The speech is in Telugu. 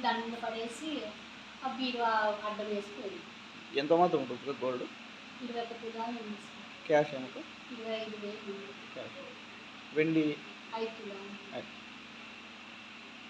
దాని మీద పడేసి ఆ బీరువా అడ్డం వేసిపోయింది. ఎంత మాత్రం ఉంటుంది గోల్డ్? 21 తులాలు ఉంది సార్. క్యాష్ ఎంత? 25,000 ఉంది. క్యాష్. వెండి? 5 తులాలు.